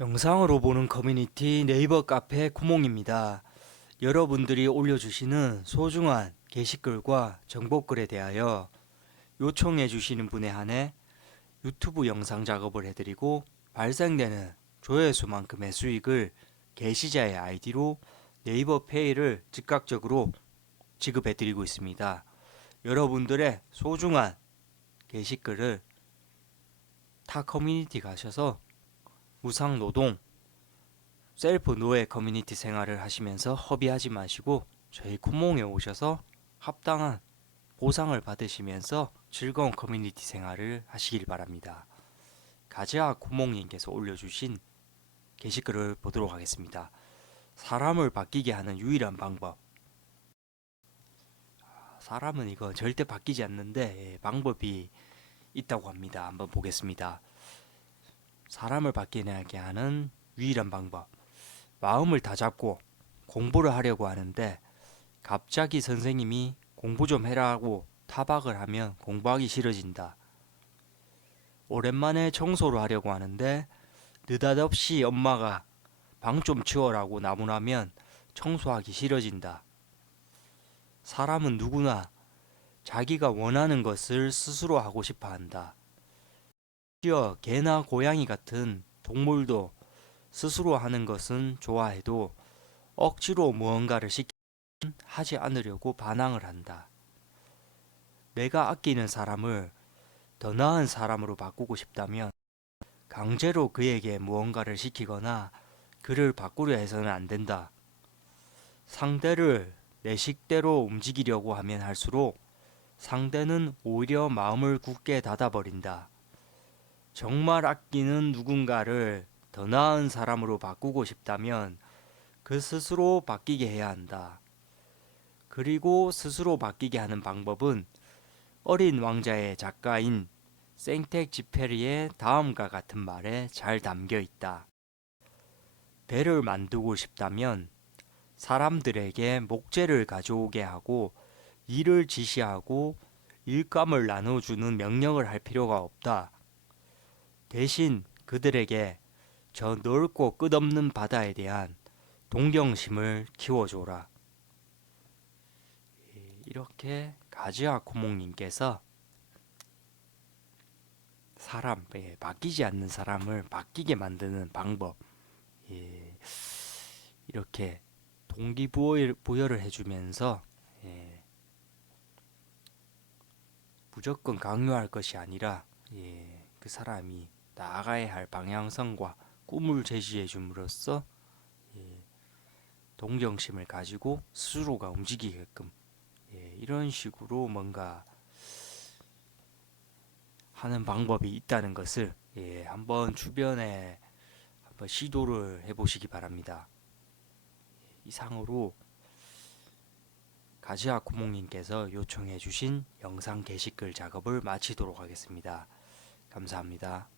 영상으로 보는 커뮤니티 네이버 카페 구몽입니다. 여러분들이 올려주시는 소중한 게시글과 정보글에 대하여 요청해 주시는 분에 한해 유튜브 영상 작업을 해드리고 발생되는 조회수만큼의 수익을 게시자의 아이디로 네이버 페이를 즉각적으로 지급해 드리고 있습니다. 여러분들의 소중한 게시글을 타 커뮤니티 가셔서 무상 노동, 셀프 노예 커뮤니티 생활을 하시면서 허비하지 마시고 저희 쿠몽에 오셔서 합당한 보상을 받으시면서 즐거운 커뮤니티 생활을 하시길 바랍니다. 가지아 쿠몽님께서 올려주신 게시글을 보도록 하겠습니다. 사람을 바뀌게 하는 유일한 방법. 사람은 이거 절대 바뀌지 않는데 예, 방법이 있다고 합니다. 한번 보겠습니다. 사람을 바뀌게 하는 유일한 방법. 마음을 다 잡고 공부를 하려고 하는데 갑자기 선생님이 공부 좀 해라고 타박을 하면 공부하기 싫어진다. 오랜만에 청소를 하려고 하는데 느닷없이 엄마가 방 좀 치워라고 나무라면 청소하기 싫어진다. 사람은 누구나 자기가 원하는 것을 스스로 하고 싶어 한다. 심지어 개나 고양이 같은 동물도 스스로 하는 것은 좋아해도 억지로 무언가를 시키면 하지 않으려고 반항을 한다. 내가 아끼는 사람을 더 나은 사람으로 바꾸고 싶다면 강제로 그에게 무언가를 시키거나 그를 바꾸려 해서는 안 된다. 상대를 내 식대로 움직이려고 하면 할수록 상대는 오히려 마음을 굳게 닫아버린다. 정말 아끼는 누군가를 더 나은 사람으로 바꾸고 싶다면 그 스스로 바뀌게 해야 한다. 그리고 스스로 바뀌게 하는 방법은 어린 왕자의 작가인 생텍 지페리의 다음과 같은 말에 잘 담겨 있다. 배를 만들고 싶다면 사람들에게 목재를 가져오게 하고 일을 지시하고 일감을 나눠주는 명령을 할 필요가 없다. 대신 그들에게 저 넓고 끝없는 바다에 대한 동경심을 키워줘라. 예, 이렇게 가지아 구몽님께서 사람, 예, 바뀌지 않는 사람을 바뀌게 만드는 방법, 예, 이렇게 동기부여를 해주면서 예, 무조건 강요할 것이 아니라 예, 그 사람이 나아가야 할 방향성과 꿈을 제시해 줌으로써 예, 동정심을 가지고 스스로가 움직이게끔 예, 이런 식으로 뭔가 하는 방법이 있다는 것을 예, 한번 주변에 한번 시도를 해보시기 바랍니다. 이상으로 가지아 구몽님께서 요청해 주신 영상 게시글 작업을 마치도록 하겠습니다. 감사합니다.